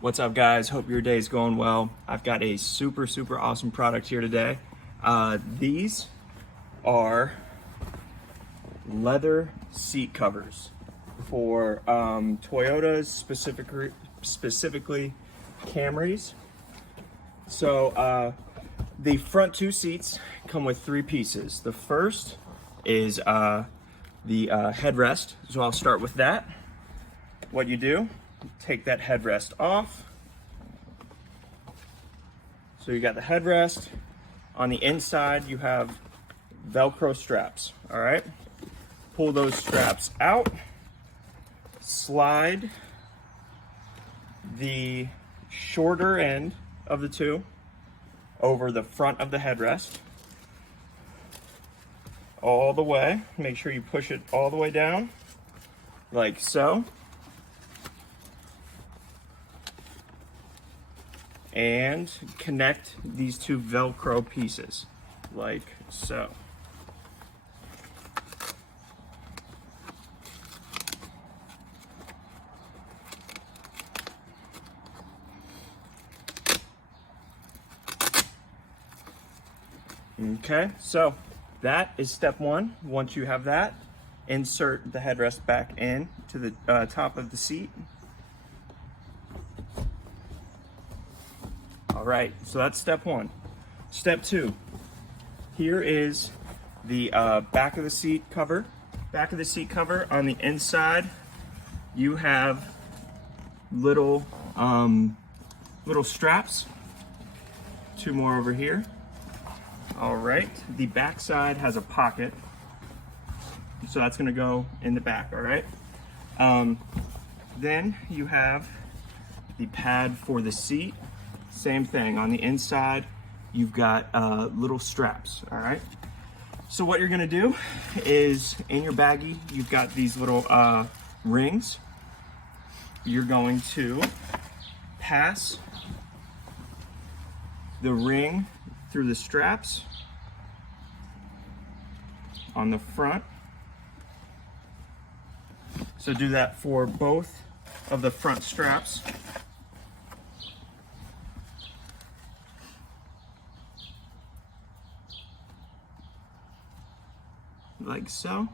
What's up, guys? Hope your day's going well. I've got a super awesome product here today. These are leather seat covers for Toyota's, specifically Camrys. So the front two seats come with three pieces. The first is the headrest, so I'll start with that. What you do, take that headrest off. So you got the headrest. On the inside, you have Velcro straps, all right? Pull those straps out, slide the shorter end of the two over the front of the headrest all the way. Make sure you push it all the way down, like so. And connect these two Velcro pieces, like so. Okay, so that is step one. Once you have that, insert the headrest back in to the top of the seat. All right, so that's step one. Step two, here is the back of the seat cover. Back of the seat cover, on the inside, you have little straps. Two more over here. All right, the back side has a pocket, so that's gonna go in the back, all right? Then you have the pad for the seat. Same thing, on the inside, you've got little straps, all right? So what you're gonna do is, in your baggie, you've got these little rings. You're going to pass the ring through the straps on the front. So do that for both of the front straps. Like so.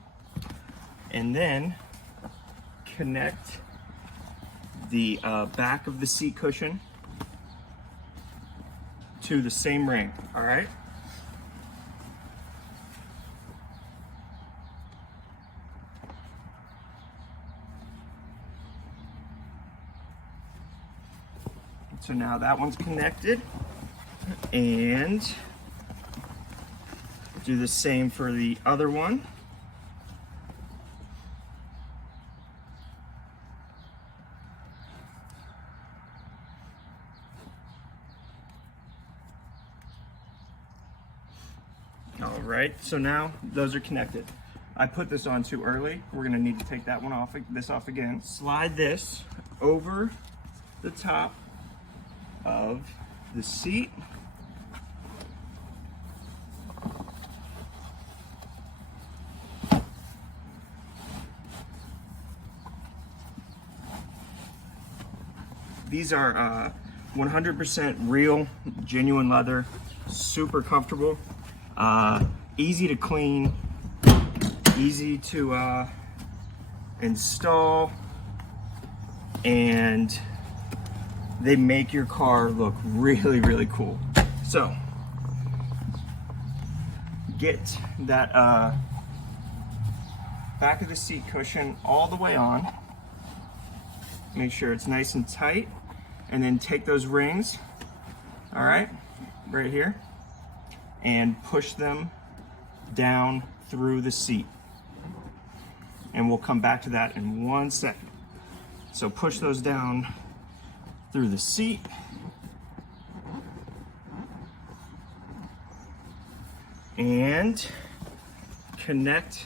And then connect the back of the seat cushion to the same ring, all right? So now that one's connected, and do the same for the other one. All right, so now those are connected. I put this on too early. We're gonna need to take that one off, this off again. Slide this over the top of the seat. These are 100% real, genuine leather, super comfortable, easy to clean, easy to install, and they make your car look really cool. So get that back of the seat cushion all the way on. Make sure it's nice and tight, and then take those rings, all right, right here, and push them down through the seat. And we'll come back to that in 1 second. So push those down through the seat. And connect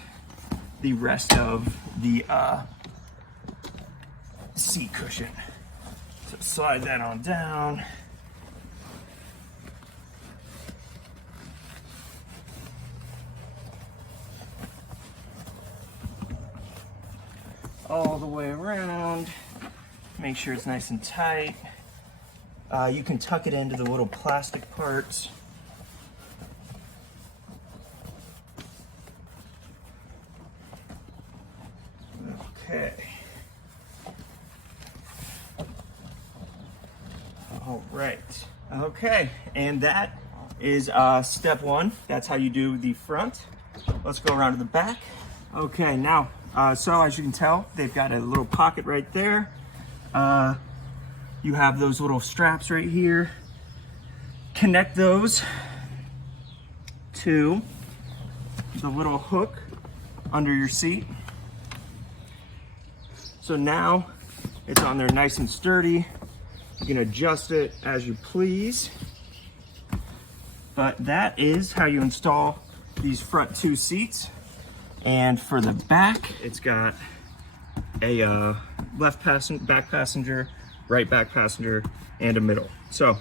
the rest of the seat cushion. So slide that on down. All the way around. Make sure it's nice and tight. You can tuck it into the little plastic parts. Okay. All right. Okay, and that is step one. That's how you do the front. Let's go around to the back. Okay, now, so as you can tell, they've got a little pocket right there. You have those little straps right here. Connect those to the little hook under your seat. So now it's on there nice and sturdy. You can adjust it as you please. But that is how you install these front two seats. And for the back, it's got a back passenger, right back passenger, and a middle. So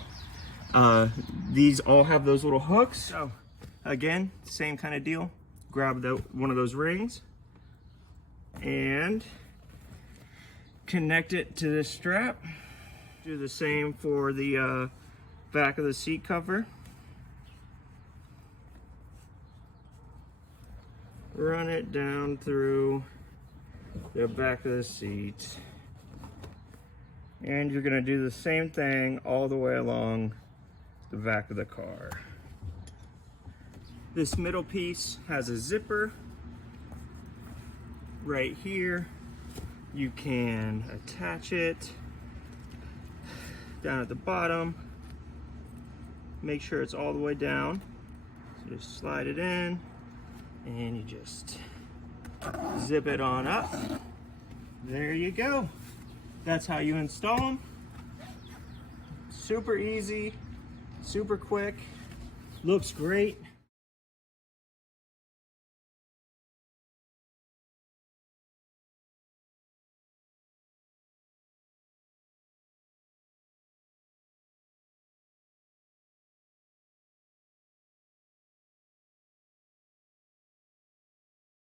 these all have those little hooks. So again, same kind of deal. Grab one of those rings and connect it to this strap. Do the same for the back of the seat cover. Run it down through the back of the seat. And you're gonna do the same thing all the way along the back of the car. This middle piece has a zipper right here. You can attach it down at the bottom. Make sure it's all the way down. So just slide it in and you just zip it on up. There you go. That's how you install them. Super easy, super quick, looks great.